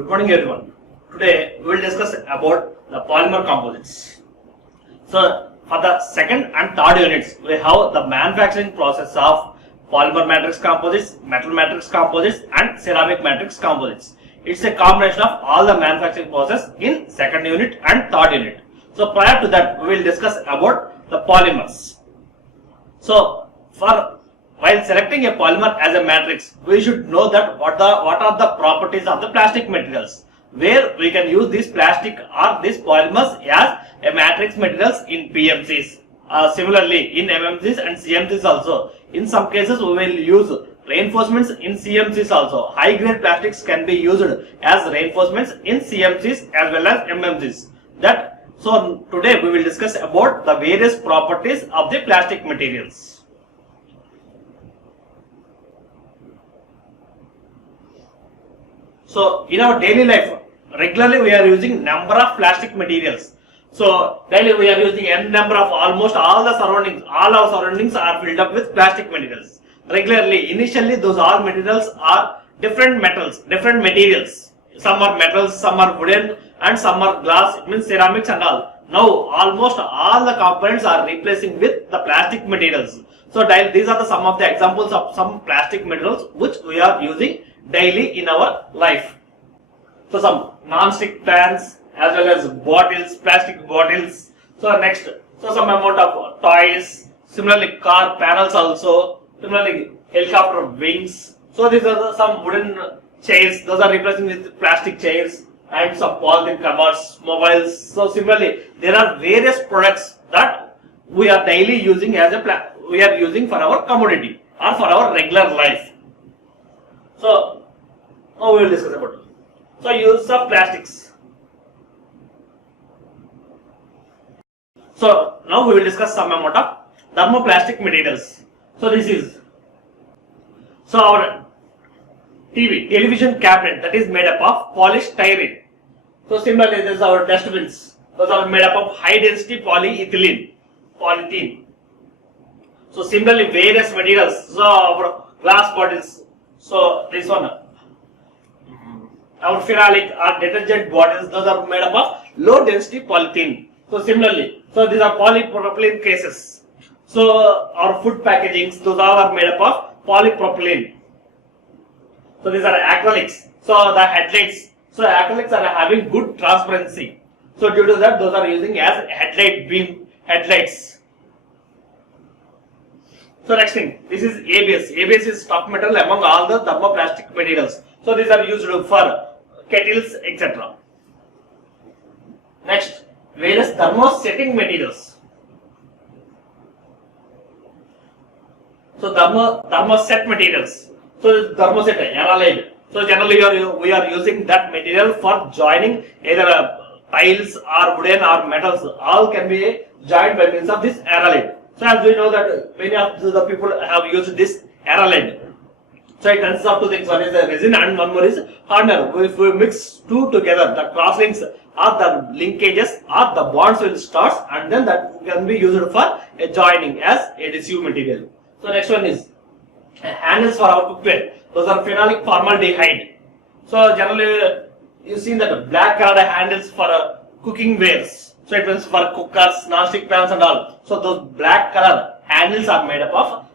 Good morning everyone. Today we will discuss about the polymer composites. So for the second and third units we have the manufacturing process of polymer matrix composites, metal matrix composites and ceramic matrix composites. It's a combination of all the manufacturing process in second unit and third unit. So prior to that we will discuss about the polymers. So while selecting a polymer as a matrix, we should know that what are the properties of the plastic materials, where we can use this plastic or these polymers as a matrix materials in PMCs. Similarly, in MMCs and CMCs also. In some cases, we will use reinforcements in CMCs also. High grade plastics can be used as reinforcements in CMCs as well as MMCs. So today we will discuss about the various properties of the plastic materials. So in our daily life, regularly we are using number of plastic materials. So daily we are using n number of almost all our surroundings are filled up with plastic materials. Regularly, initially those all materials are different metals, different materials. Some are metals, some are wooden and some are glass, it means ceramics and all. Now almost all the components are replacing with the plastic materials. So these are some of the examples of some plastic materials which we are using daily in our life. So some non-stick pans as well as bottles, plastic bottles. So next, some amount of toys, similarly car panels also, similarly helicopter wings. So these are some wooden chairs, those are replacing with plastic chairs and some polythene covers, mobiles. So similarly, there are various products that we are daily using we are using for our commodity or for our regular life. So now we will discuss about it. So use of plastics. So now we will discuss some amount of thermoplastic materials. So our television cabinet that is made up of polystyrene. So similarly, this is our dustbins. Those are made up of high density polythene. So similarly, various materials. So our glass bottles. So this one, our phenolic or detergent bottles, those are made up of low density polythene. So similarly, these are polypropylene cases. So our food packagings, those all are made up of polypropylene. So these are acrylics. So the headlights. So acrylics are having good transparency. So due to that, those are using as headlights. So next thing, this is ABS. ABS is top metal among all the thermoplastic materials. So these are used for kettles, etc. Next, various thermosetting materials. So thermoset materials. So thermoset, aerolide. So generally we are using that material for joining either tiles or wooden or metals. All can be joined by means of this aerolide. So as we know that many of the people have used this aerolide. So it consists of two things. One is the resin and one more is hardener. If we mix two together, the cross links or the linkages or the bonds will start, and then that can be used for a joining as adhesive material. So next one is handles for our cookware. Those are phenolic formaldehyde. So generally you see that black colored handles for cooking wares. So it means for cookers, non-stick pans and all. So those black color handles are made up of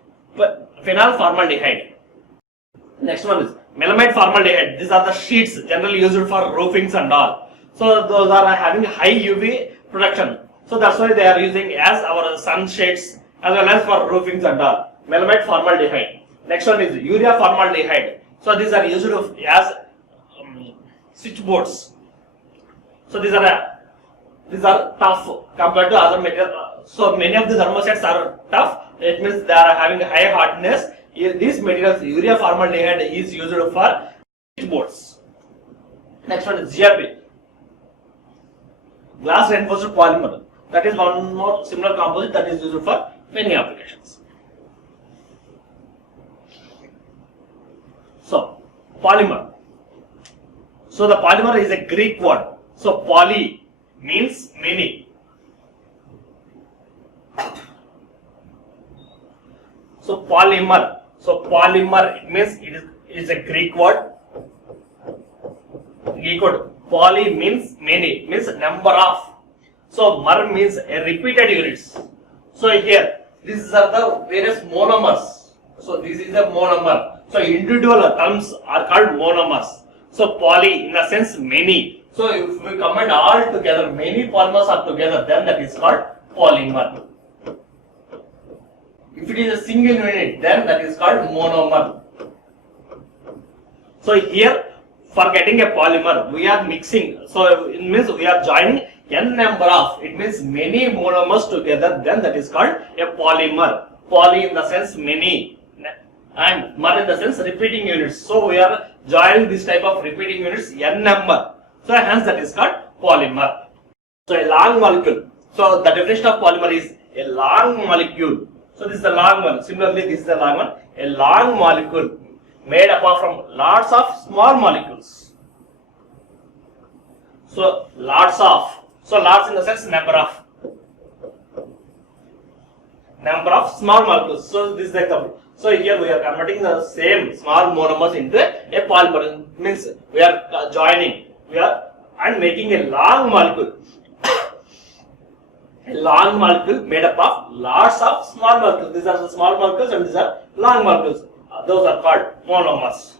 phenol formaldehyde. Next one is melamine formaldehyde. These are the sheets generally used for roofings and all. So those are having high UV production. So that's why they are using as our sun shades as well as for roofings and all. Melamine formaldehyde. Next one is urea formaldehyde. So these are used as switchboards. So these are tough compared to other materials. So many of the thermosets are tough. It means they are having high hardness. These materials, urea formaldehyde, is used for switchboards. Next one is GRP, glass reinforced polymer. That is one more similar composite that is used for many applications. So polymer. So the polymer is a Greek word. So poly means many. So polymer. So polymer, it means it is a Greek word. Greek word. Poly means many, means number of. So mer means a repeated units. So here, these are the various monomers. So this is the monomer. So individual terms are called monomers. So poly in the sense many. So if we combine all together, many polymers are together, then that is called polymer. If it is a single unit, then that is called monomer. So here, for getting a polymer, we are mixing. So it means we are joining n number of. It means many monomers together. Then that is called a polymer. Poly in the sense many, and mer in the sense repeating units. So we are joining this type of repeating units n number. So hence that is called polymer. So a long molecule. So the definition of polymer is a long molecule. So this is the long one. Similarly, this is the long one. A long molecule made up from lots of small molecules. So lots of. So lots in the sense number of small molecules. So this is the example. So here we are converting the same small monomers into a polymer. It means we are joining. We are and making a long molecule. A long molecule made up of lots of small molecules. These are the small molecules and these are long molecules. Those are called monomers.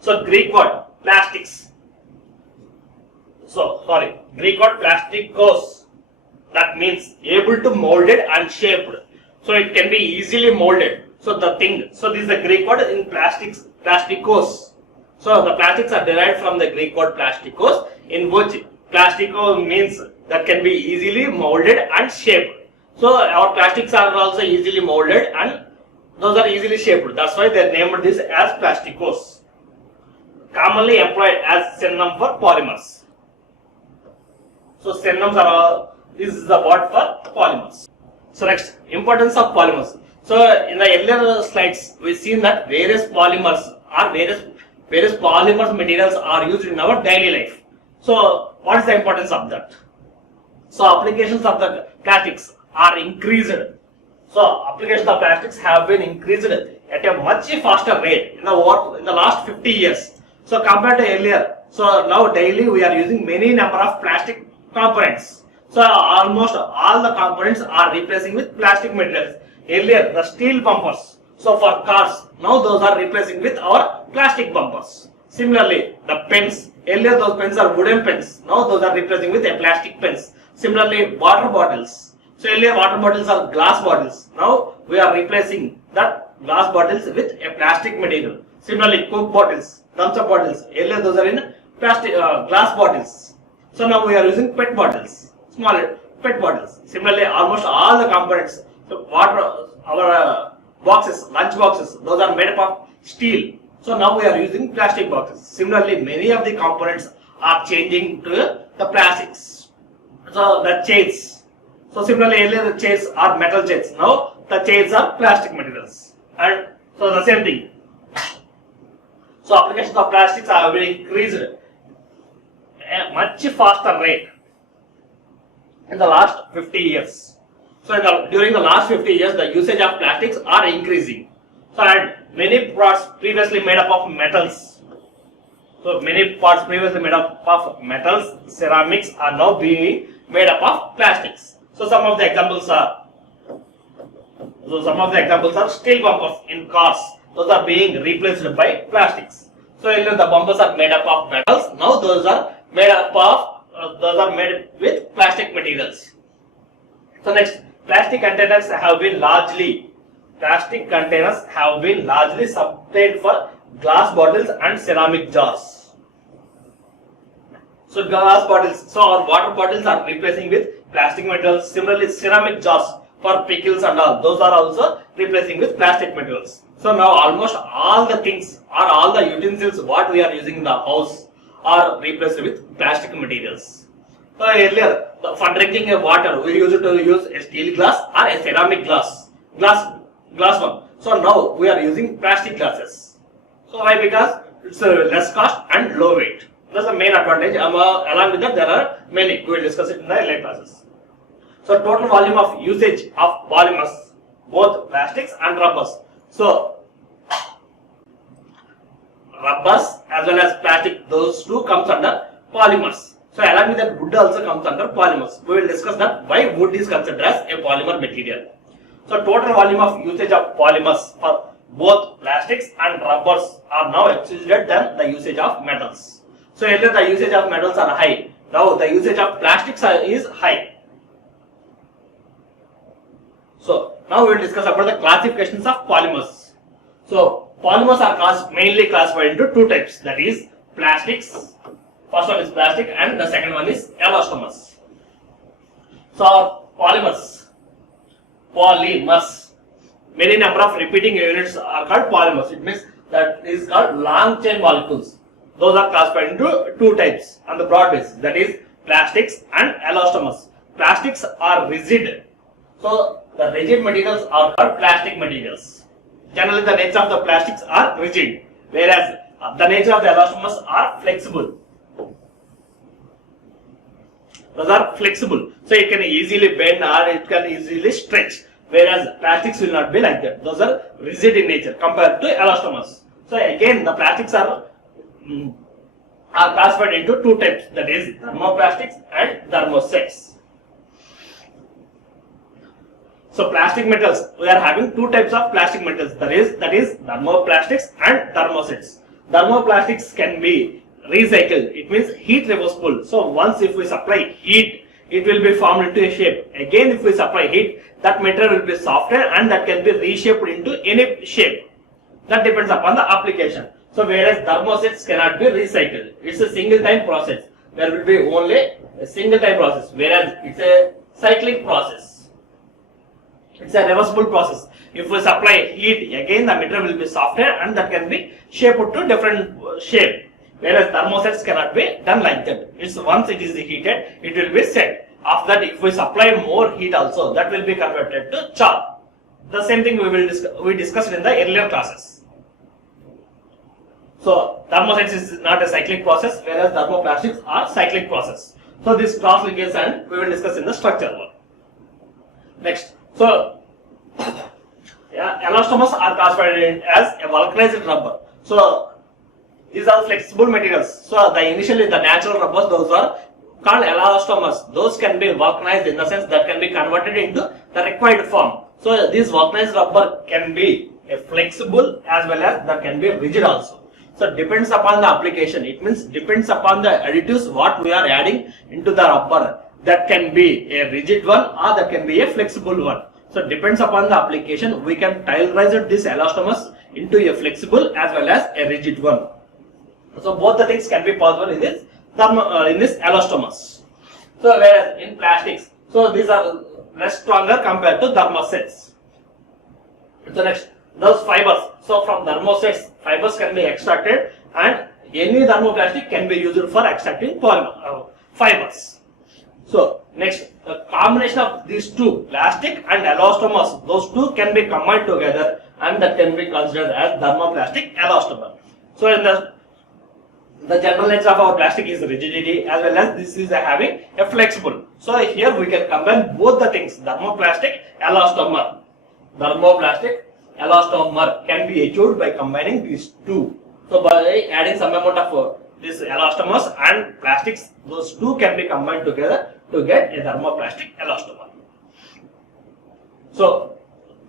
So Greek word plastics. So sorry, Greek word plastikos. That means able to molded and shaped. So it can be easily molded. So the thing. So this is the Greek word in plastics, plastikos. So the plastics are derived from the Greek word plastikos, in which plastico means that can be easily molded and shaped. So our plastics are also easily molded and those are easily shaped. That's why they named this as plastikos. Commonly employed as synonym for polymers. So synonyms are this is the word for polymers. So next, importance of polymers. So in the earlier slides, we've seen that various polymers or various polymers materials are used in our daily life. So what is the importance of that? So applications of the plastics are increased. So applications of plastics have been increased at a much faster rate in the last 50 years. So compared to earlier, so now daily we are using many number of plastic components. So almost all the components are replacing with plastic materials. Earlier the steel bumpers. So for cars, now those are replacing with our plastic bumpers. Similarly, the pens. Earlier those pens are wooden pens. Now those are replacing with a plastic pens. Similarly, water bottles. So earlier water bottles are glass bottles. Now we are replacing that glass bottles with a plastic material. Similarly, Coke bottles, thumbs up bottles. Earlier those are in plastic glass bottles. So now we are using PET bottles, smaller PET bottles. Similarly, almost all the components, so water, our boxes, lunch boxes, those are made up of steel. So now we are using plastic boxes. Similarly, many of the components are changing to the plastics. So the chains. So similarly, earlier the chains are metal chains. Now the chains are plastic materials. And so the same thing. So applications of plastics have been increased at a much faster rate in the last 50 years. So during the last 50 years, the usage of plastics are increasing. So and many parts previously made up of metals. So many parts previously made up of metals, ceramics are now being made up of plastics. So some of the examples are steel bumpers in cars. Those are being replaced by plastics. So earlier the bumpers are made up of metals. Now those are made with plastic materials. So next, plastic containers have been largely substituted for glass bottles and ceramic jars. So glass bottles, so our water bottles are replacing with plastic materials. Similarly, ceramic jars for pickles and all, those are also replacing with plastic materials. So now almost all the things or all the utensils what we are using in the house are replaced with plastic materials. So earlier, for drinking water, we used to use a steel glass or a ceramic glass one. So now we are using plastic glasses. So why? Because it's less cost and low weight. That's the main advantage. Along with that, there are many. We will discuss it in the later classes. So total volume of usage of polymers, both plastics and rubbers. So rubbers as well as plastic, those two comes under polymers. So along with that, wood also comes under polymers. We will discuss that why wood is considered as a polymer material. So total volume of usage of polymers for both plastics and rubbers are now exceeded than the usage of metals. So earlier the usage of metals are high. Now the usage of plastics is high. So now we will discuss about the classifications of polymers. So polymers are mainly classified into two types, that is plastics. First one is plastic and the second one is elastomers. So polymers, many number of repeating units are called polymers. It means that is called long chain molecules. Those are classified into two types on the broad basis, that is plastics and elastomers. Plastics are rigid. So the rigid materials are called plastic materials. Generally the nature of the plastics are rigid, whereas the nature of the elastomers are flexible. Those are flexible, so it can easily bend or it can easily stretch, whereas plastics will not be like that. Those are rigid in nature compared to elastomers. So again, the plastics are classified into two types, that is thermoplastics and thermosets. So plastic metals, we are having two types of plastic metals, that is thermoplastics and thermosets. Thermoplastics can be recycled, it means heat reversible. So once if we supply heat, it will be formed into a shape. Again if we supply heat, that material will be softer and that can be reshaped into any shape. That depends upon the application. So whereas thermosets cannot be recycled, it's a single time process. There will be only a single time process, whereas it's a cyclic process. It's a reversible process. If we supply heat, again the material will be softer and that can be shaped to different shape. Whereas thermosets cannot be done like that. It's once it is heated, it will be set. After that, if we supply more heat also, that will be converted to char. The same thing we discussed in the earlier classes. So thermosets is not a cyclic process, whereas thermoplastics are cyclic process. So this cross linkage and we will discuss in the structure one. Next, so elastomers are classified as a vulcanized rubber. So these are flexible materials. So initially the natural rubbers, those are called elastomers. Those can be vulcanized in the sense that can be converted into the required form. So this vulcanized rubber can be a flexible as well as that can be rigid also. So depends upon the application. It means depends upon the additives what we are adding into the rubber. That can be a rigid one or that can be a flexible one. So depends upon the application. We can tailorize these elastomers into a flexible as well as a rigid one. So both the things can be possible in this elastomers. So whereas in plastics, so these are less stronger compared to thermosets. So next, those fibers. So from thermosets, fibers can be extracted and any thermoplastic can be used for extracting fibers. So next, the combination of these two, plastic and elastomers, those two can be combined together and that can be considered as thermoplastic elastomer. So in the general nature of our plastic is rigidity as well as this is having a flexible. So here we can combine both the things, thermoplastic, elastomer. Thermoplastic, elastomer can be achieved by combining these two. So by adding some amount of these elastomers and plastics, those two can be combined together to get a thermoplastic elastomer. So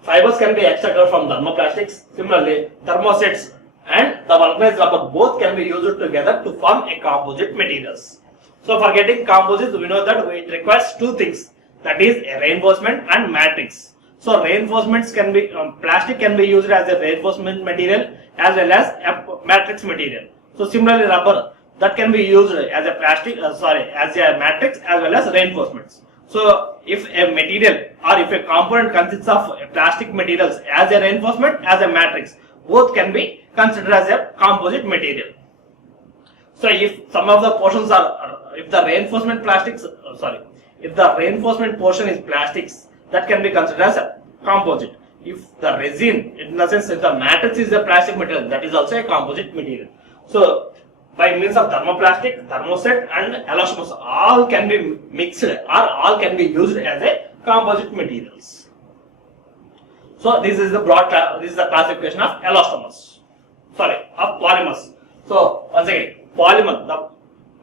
fibers can be extracted from thermoplastics. Similarly, thermosets and the vulcanized rubber both can be used together to form a composite materials. So for getting composites, we know that it requires two things, that is a reinforcement and matrix. So reinforcements can be plastic can be used as a reinforcement material as well as a matrix material. So similarly, rubber that can be used as a as a matrix as well as reinforcements. So if a material or if a component consists of plastic materials as a reinforcement as a matrix, both can be considered as a composite material. So if some of the portions are, if the reinforcement portion is plastics, that can be considered as a composite. If the resin, in the sense if the matrix is a plastic material, that is also a composite material. So by means of thermoplastic, thermoset and elastomers, all can be mixed or all can be used as a composite materials. So this is the classification of elastomers, of polymers. So once again, the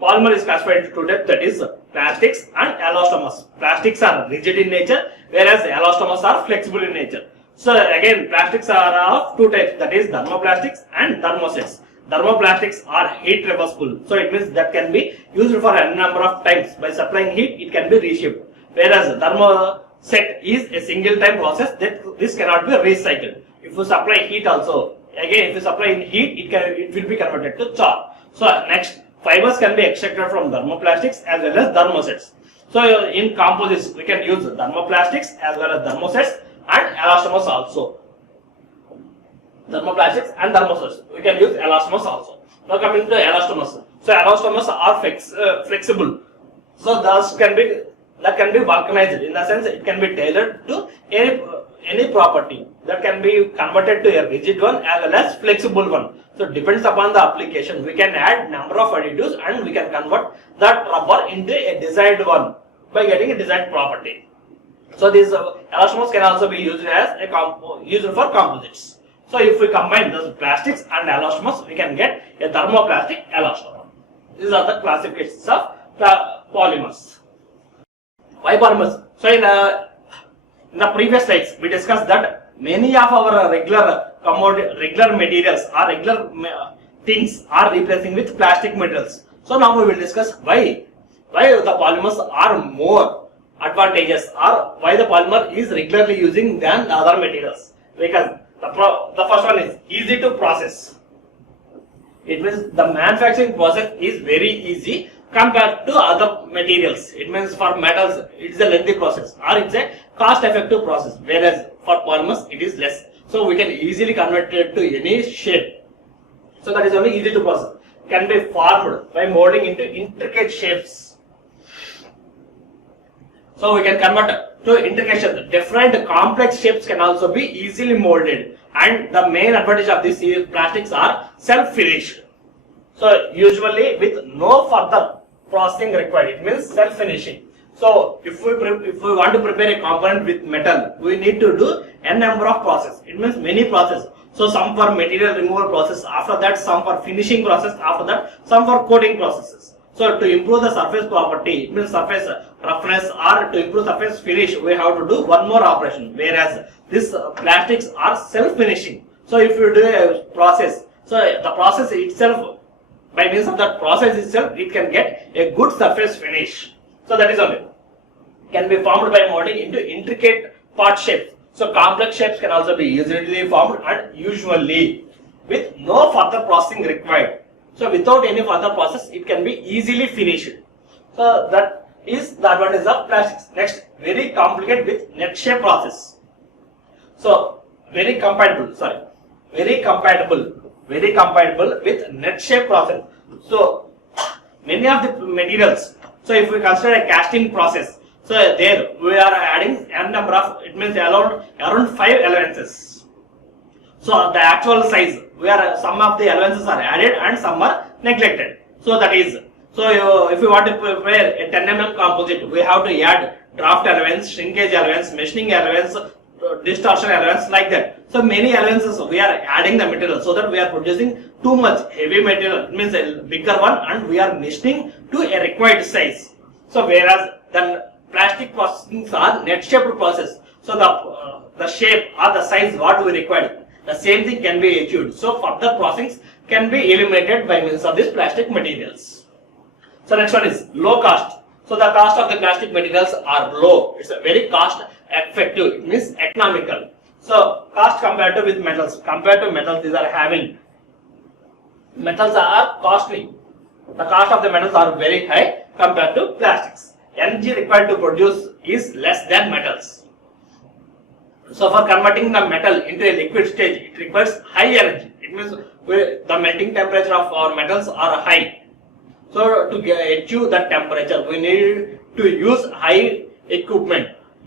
polymer is classified into two types, that is plastics and elastomers. Plastics are rigid in nature, whereas elastomers are flexible in nature. So again, plastics are of two types, that is thermoplastics and thermosets. Thermoplastics are heat reversible, so it means that can be used for a number of times. By supplying heat, it can be reshaped. Whereas thermoset is a single time process, that this cannot be recycled. If you supply heat also, again if you supply in heat, it will be converted to char. So next, fibers can be extracted from thermoplastics as well as thermosets. So in composites, we can use thermoplastics as well as thermosets and elastomers also. Thermoplastics and thermosets, we can use elastomers also. Now coming to elastomers. So elastomers are flexible. So that can be vulcanized, in the sense it can be tailored to any property, that can be converted to a rigid one as well as flexible one. So depends upon the application. We can add number of additives and we can convert that rubber into a desired one by getting a desired property. So these elastomers can also be used as used for composites. So if we combine those plastics and elastomers, we can get a thermoplastic elastomer. These are the classifications of polymers. Why polymers? So in the previous slides, we discussed that many of our regular materials or regular things are replacing with plastic materials. So now we will discuss why the polymers are more advantageous, or why the polymer is regularly using than the other materials. Because the first one is easy to process. It means the manufacturing process is very easy compared to other materials. It means for metals, it is a lengthy process or it's a cost effective process, whereas for polymers it is less. So we can easily convert it to any shape. So that is only easy to process. Can be formed by molding into intricate shapes. So we can convert to intricate shapes. Different complex shapes can also be easily molded. And the main advantage of these plastics are self-finish. So usually with no further processing required, it means self-finishing. So if we want to prepare a component with metal, we need to do n number of process. It means many process. So some for material removal process, after that some for finishing process, after that some for coating processes. So to improve the surface property, it means surface roughness, or to improve surface finish, we have to do one more operation. Whereas these plastics are self-finishing. So if you do a process, so the process itself, by means of that process itself, it can get a good surface finish. So that is only can be formed by molding into intricate part shapes. So complex shapes can also be easily formed and usually with no further processing required. So without any further process, it can be easily finished. So that is the advantage of plastics. Next, very complicated with net shape process. So very compatible with net shape process. So many of the materials. So if we consider a casting process, so there we are adding n number of, it means around 5 allowances. So the actual size, where some of the allowances are added and some are neglected. So that is, so if we want to prepare a 10 mm composite, we have to add draft allowance, shrinkage allowance, machining allowance, distortion allowance, like that. So many allowances we are adding the material, so that we are producing too much heavy material, it means a bigger one, and we are machining to a required size. So whereas the plastic processing are net shaped process, so the shape or the size what we require, the same thing can be achieved. So further processing can be eliminated by means of these plastic materials. So next one is low cost. So the cost of the plastic materials are low. It's a very cost effective. It means economical. So cost compared to with metals. Compared to metals, these are having. Metals are costly. The cost of the metals are very high compared to plastics. Energy required to produce is less than metals. So for converting the metal into a liquid stage, it requires high energy. It means the melting temperature of our metals are high. So to achieve that temperature, we need to use high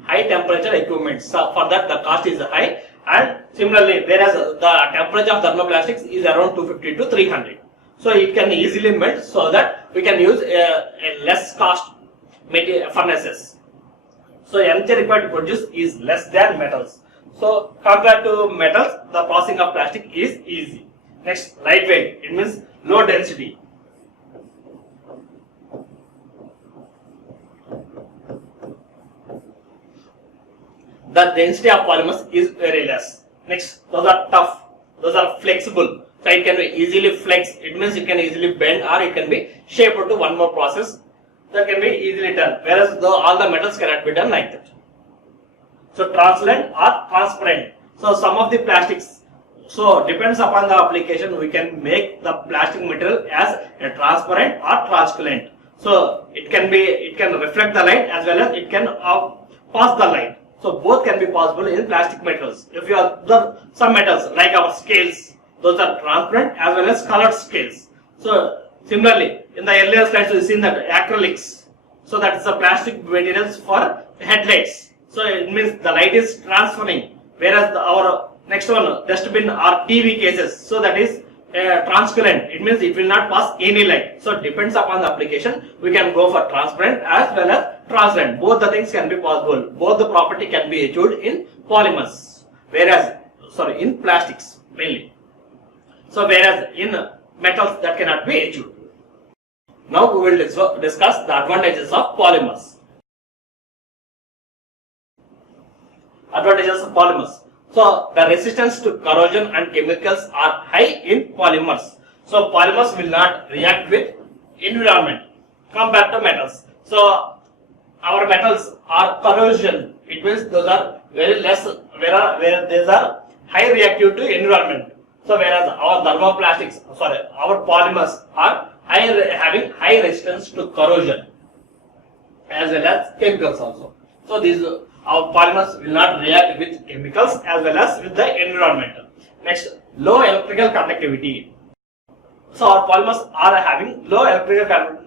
temperature equipment. So for that, the cost is high. And similarly, whereas the temperature of thermoplastics is around 250 to 300. So it can easily melt, so that we can use a less cost furnaces. So energy required to produce is less than metals. So compared to metals, the processing of plastic is easy. Next, lightweight. It means low density. The density of polymers is very less. Next, those are tough, those are flexible. So it can be easily flex, it means it can easily bend or it can be shaped to one more process that can be easily done. Whereas all the metals cannot be done like that. So translucent or transparent. So some of the plastics, so depends upon the application, we can make the plastic material as a transparent or translucent. So it can reflect the light as well as it can pass the light. So both can be possible in plastic metals. If you observe some metals like our scales, those are transparent as well as colored scales. So similarly, in the earlier slides we seen that acrylics. So that is the plastic materials for headlights. So it means the light is transferring. Whereas our next one, dustbin or TV cases, so that is transparent. It means it will not pass any light. So it depends upon the application. We can go for transparent as well as translucent. Both the things can be possible. Both the property can be achieved in polymers. In plastics mainly. So whereas in metals that cannot be achieved. Now we will discuss the advantages of polymers. Advantages of polymers. So the resistance to corrosion and chemicals are high in polymers. So polymers will not react with environment compared to metals. So our metals are corrosion. It means those are very less, where these are high reactive to environment. So whereas our our polymers are having high resistance to corrosion as well as chemicals also. So these our polymers will not react with chemicals as well as with the environment. Next, low electrical conductivity. So our polymers are having low electrical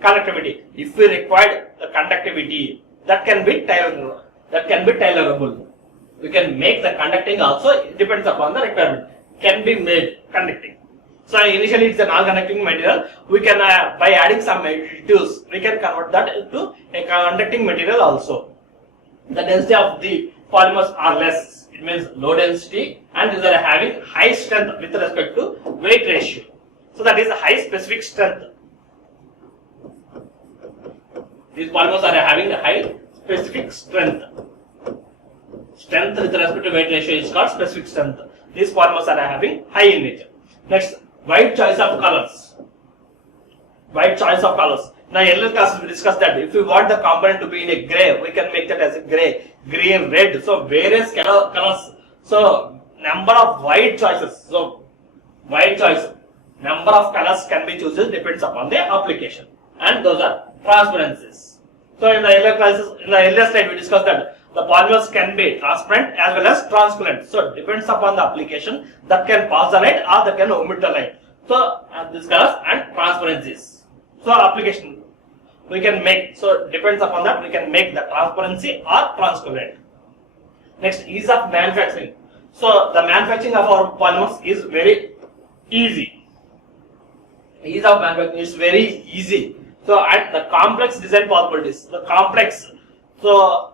conductivity. If we require the conductivity, that can be tailorable. We can make the conducting also, it depends upon the requirement. Can be made conducting. So initially it's a non-conducting material. We can by adding some additives, we can convert that into a conducting material also. The density of the polymers are less. It means low density, and these are having high strength with respect to weight ratio. So that is a high specific strength. These polymers are having a high specific strength. Strength with respect to weight ratio is called specific strength. These polymers are having high in nature. Next, wide choice of colors. Wide choice of colors. Now, earlier classes we discussed that if we want the component to be in a gray, we can make that as a gray, green, red. So various colors. So number of wide choices. So wide choice. Number of colors can be chosen depends upon the application. And those are transparencies. So in the earlier classes, in the earlier slide we discussed that the polymers can be transparent as well as translucent. So it depends upon the application that can pass the light or that can omit the light. So these colors and transparencies. So application we can make, so depends upon that we can make the transparency or transparent. Next, ease of manufacturing. So the manufacturing of our polymers is very easy. Ease of manufacturing is very easy. So and the complex design possibilities, the complex, so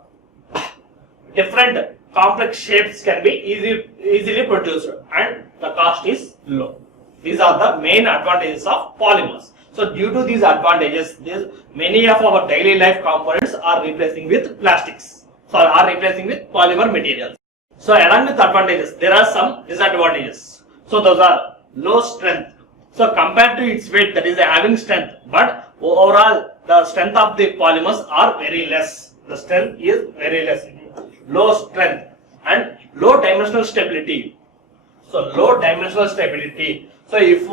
different complex shapes can be easily produced and the cost is low. These are the main advantages of polymers. So due to these advantages, many of our daily life components are replacing with plastics. So are replacing with polymer materials. So along with advantages, there are some disadvantages. So those are low strength. So compared to its weight, that is having strength, but overall the strength of the polymers are very less. The strength is very less. Low strength and low dimensional stability. So low dimensional stability. So if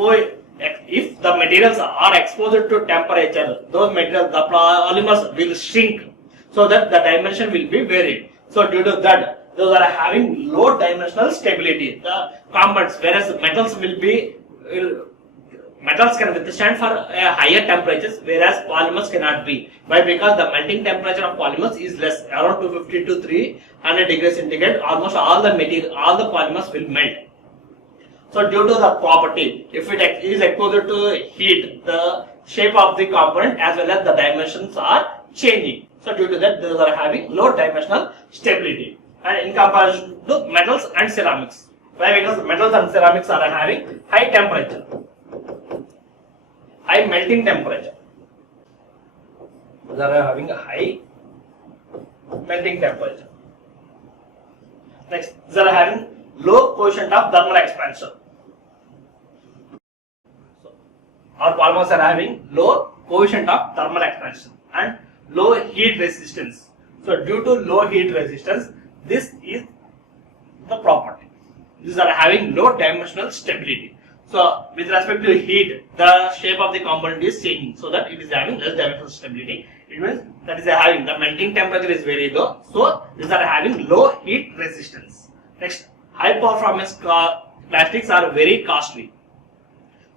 the materials are exposed to temperature, those materials, the polymers will shrink, so that the dimension will be varied. So due to that, those are having low dimensional stability. The compounds, whereas metals can withstand for higher temperatures, whereas polymers cannot be. Why? Because the melting temperature of polymers is less, around 250 to 300 degrees centigrade. Almost all the polymers will melt. So due to the property, if it is exposed to heat, the shape of the component as well as the dimensions are changing. So due to that, those are having low dimensional stability. And in comparison to metals and ceramics. Why? Because metals and ceramics are having high temperature. high melting temperature. They are having a high melting temperature. Next, they are having low coefficient of thermal expansion. So, our polymers are having low coefficient of thermal expansion and low heat resistance. So, due to low heat resistance, this is the property. These are having low dimensional stability. So, with respect to heat, the shape of the component is changing, so that it is having less dimensional stability. It means that is having the melting temperature is very low, so these are having low heat resistance. Next, high performance plastics are very costly.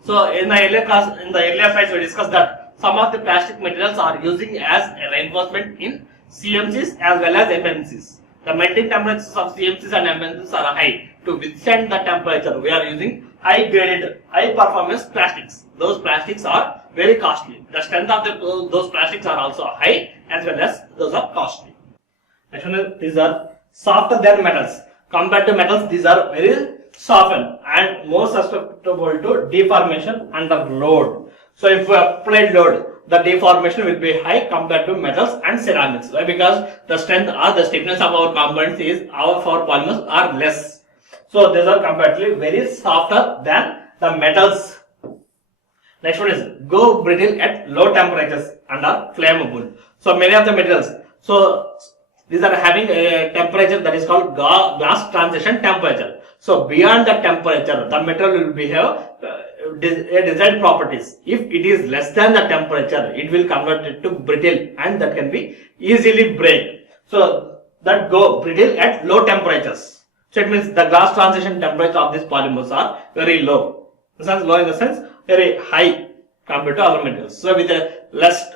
So, in the earlier slides we discussed that some of the plastic materials are using as a reinforcement in CMCs as well as MMCs. The melting temperatures of CMCs and MMCs are high. To withstand the temperature, we are using high graded, high performance plastics. Those plastics are very costly. The strength of those plastics are also high as well as those are costly. Actually, these are softer than metals. Compared to metals, these are very softened and more susceptible to deformation under load. So, if we apply load, the deformation will be high compared to metals and ceramics. Why? Because the strength or the stiffness of our components is our polymers are less. So, these are comparatively very softer than the metals. Next one is go brittle at low temperatures and are flammable. So, many of the materials, so these are having a temperature that is called glass transition temperature. So, beyond the temperature, the material will behave desired properties. If it is less than the temperature, it will convert it to brittle and that can be easily break. So, that go brittle at low temperatures. So, it means the glass transition temperature of these polymers are very low. Low in the sense very high compared to other materials. So, with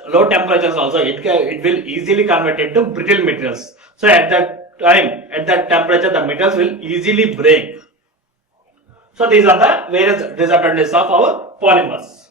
low temperatures also, it will easily convert it to brittle materials. So, at that time, at that temperature, the metals will easily break. So, these are the various disadvantages of our polymers.